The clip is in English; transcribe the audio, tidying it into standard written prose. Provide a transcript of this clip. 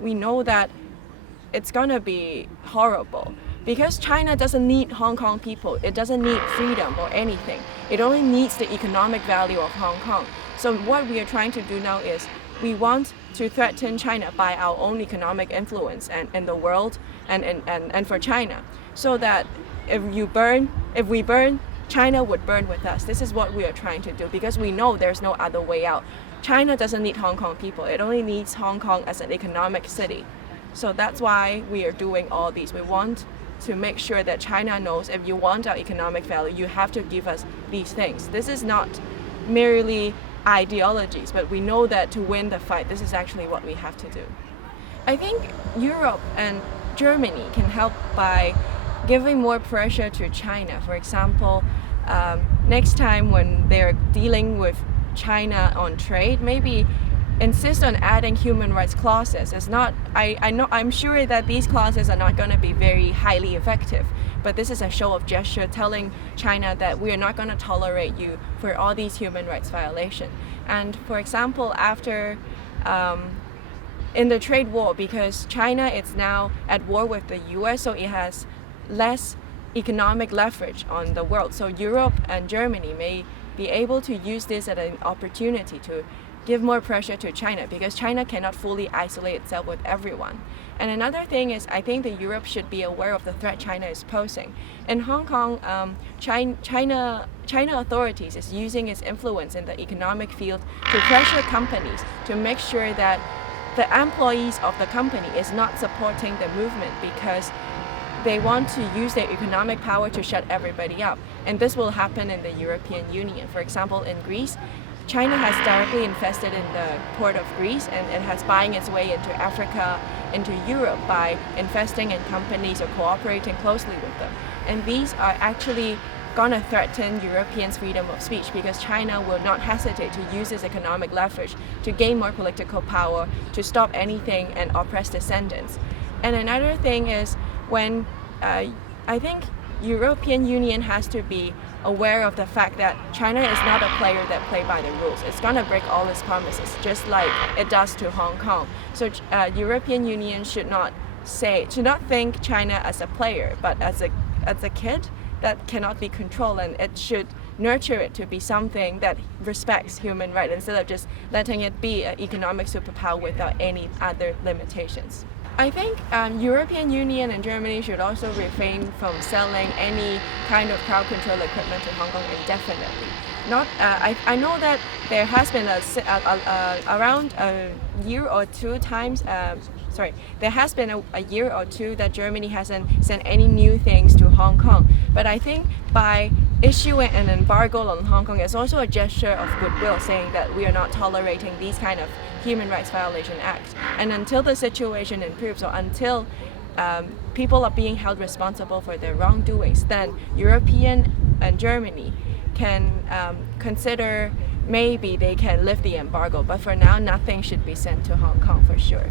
we know that it's gonna be horrible. Because China doesn't need Hong Kong people, it doesn't need freedom or anything. It only needs the economic value of Hong Kong. So what we are trying to do now is we want to threaten China by our own economic influence and the world and for China. So that if we burn, China would burn with us. This is what we are trying to do because we know there's no other way out. China doesn't need Hong Kong people, it only needs Hong Kong as an economic city. So that's why we are doing all these. We want to make sure that China knows if you want our economic value, you have to give us these things. This is not merely ideologies, but we know that to win the fight, this is actually what we have to do. I think Europe and Germany can help by giving more pressure to China. For example, next time when they're dealing with China on trade, maybe insist on adding human rights clauses. I'm sure that these clauses are not going to be very highly effective, but this is a show of gesture telling China that we are not going to tolerate you for all these human rights violations. And for example, after in the trade war, because China is now at war with the US, so it has less economic leverage on the world. So Europe and Germany may be able to use this as an opportunity to give more pressure to China because China cannot fully isolate itself with everyone. And another thing is I think that Europe should be aware of the threat China is posing. In Hong Kong, China authorities is using its influence in the economic field to pressure companies to make sure that the employees of the company is not supporting the movement because they want to use their economic power to shut everybody up. And this will happen in the European Union. For example, in Greece, China has directly invested in the port of Greece and it has buying its way into Africa, into Europe by investing in companies or cooperating closely with them. And these are actually going to threaten Europeans' freedom of speech because China will not hesitate to use its economic leverage to gain more political power, to stop anything and oppress descendants. And another thing is when I think European Union has to be aware of the fact that China is not a player that plays by the rules. It's going to break all its promises, just like it does to Hong Kong. So European Union should not think China as a player, but as a kid that cannot be controlled, and it should nurture it to be something that respects human rights instead of just letting it be an economic superpower without any other limitations. I think European Union and Germany should also refrain from selling any kind of crowd control equipment to Hong Kong indefinitely. I know that there has been around a year or two times. There has been a year or two that Germany hasn't sent any new things to Hong Kong. But I think by issuing an embargo on Hong Kong is also a gesture of goodwill, saying that we are not tolerating these kind of human rights violation acts. And until the situation improves or until people are being held responsible for their wrongdoings, then European and Germany can consider maybe they can lift the embargo. But for now, nothing should be sent to Hong Kong for sure.